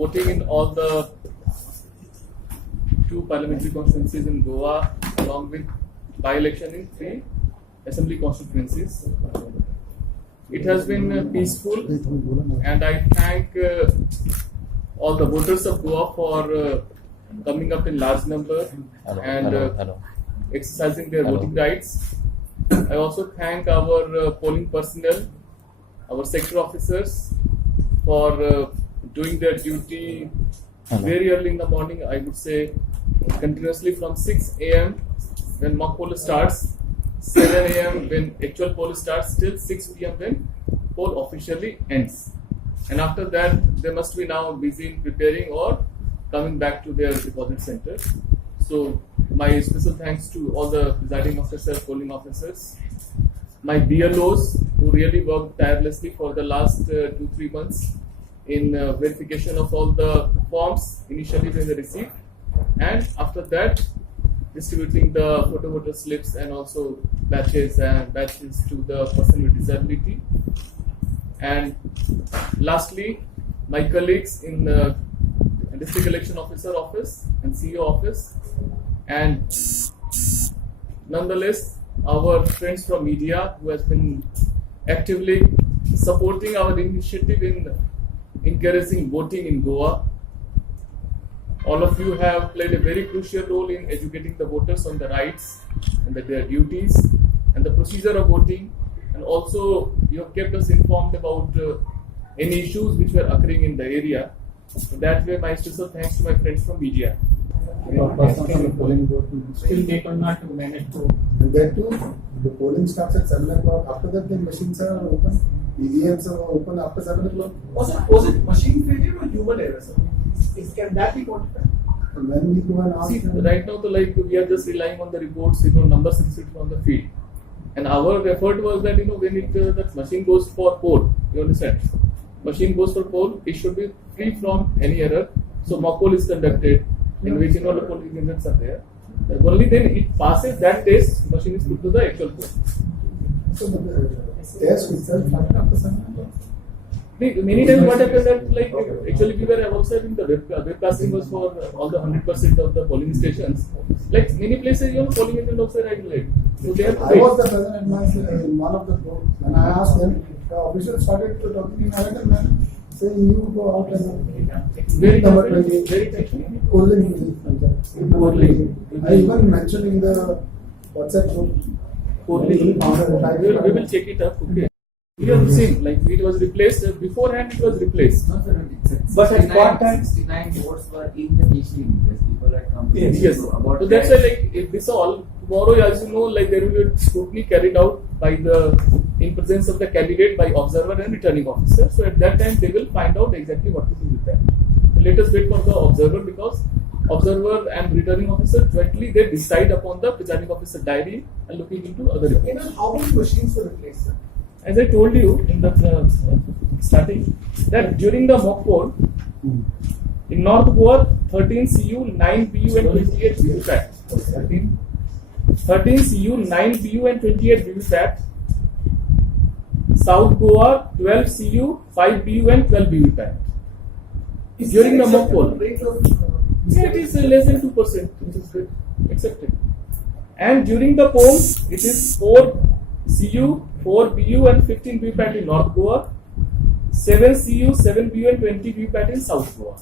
voting in all the 2 parliamentary constituencies in Goa, along with by-election in 3 assembly constituencies. It has been peaceful, and I thank all the voters of Goa for coming up in large number and exercising their voting rights. I also thank our polling personnel, our sector officers, for doing their duty very early in the morning. I would say continuously from 6 a.m. when mock poll starts, 7 a.m. when actual poll starts, till 6 p.m. when poll officially ends. And after that, they must be now busy in preparing or coming back to their deposit center. So my special thanks to all the presiding officers, polling officers, my BLOs who really worked tirelessly for the last 2-3 months in verification of all the forms initially when they received, and after that distributing the photo voter slips and also badges to the person with disability. And lastly, my colleagues in the District Election Officer Office and CEO Office, and nonetheless our friends from media who has been actively supporting our initiative in encouraging voting in Goa. All of you have played a very crucial role in educating the voters on the rights and their duties and the procedure of voting, and also you have kept us informed about any issues which were occurring in the area. So that way, my special thanks to my friends from media. Still they could not manage to get to the polling starts at 7 o'clock. After that, the machines are open. EVMs are open after 7 o'clock. Was it machine failure or human error? Can that be quantified? And when we go and ask See, them, right now, we are just relying on the reports, numbers received from the field. And our effort was that, when that machine goes for poll, you understand? Machine goes for poll, it should be free from any error. So mock poll is conducted, in which all the polling units are there. Only then it passes that test, machine is put to the actual poll. so the test itself happened after 7 o'clock. Many times what happened that actually we were also having the webcasting was for all the 100% of the polling stations. Like many places, polling agent also arrived late. So they have to I wait. was the president in one of the polls, and I asked them, the officials started to talking in American manner, saying you go out and Very number technical, 20, very technical. polling. I even mentioned in the WhatsApp group. We will check it up. Okay. We have seen it was replaced beforehand. It was replaced. But at what time? 69 votes were in the machine because people had come. Yes. So that's why if this all tomorrow, as you know, there will be scrutiny carried out by in presence of the candidate by observer and returning officer. So at that time they will find out exactly what to do with that. So let us wait for the observer, because observer and returning officer jointly they decide upon the presiding officer diary and looking into other reports. How many machines were replaced? Sir? As I told you in the starting, that during the mock poll in North Goa, 13 CU, 9 BU and 28 VVPAT. 13 CU, 9 BU and 28 VVPAT. South Goa, 12 CU, 5 BU and 12 VVPAT. During the mock poll, it is less than 2%, which is good, accepted. And during the poll, it is 4 CU, 4 BU and 15 VVPAT in North Goa, 7 CU, 7 BU and 20 VVPAT in South Goa.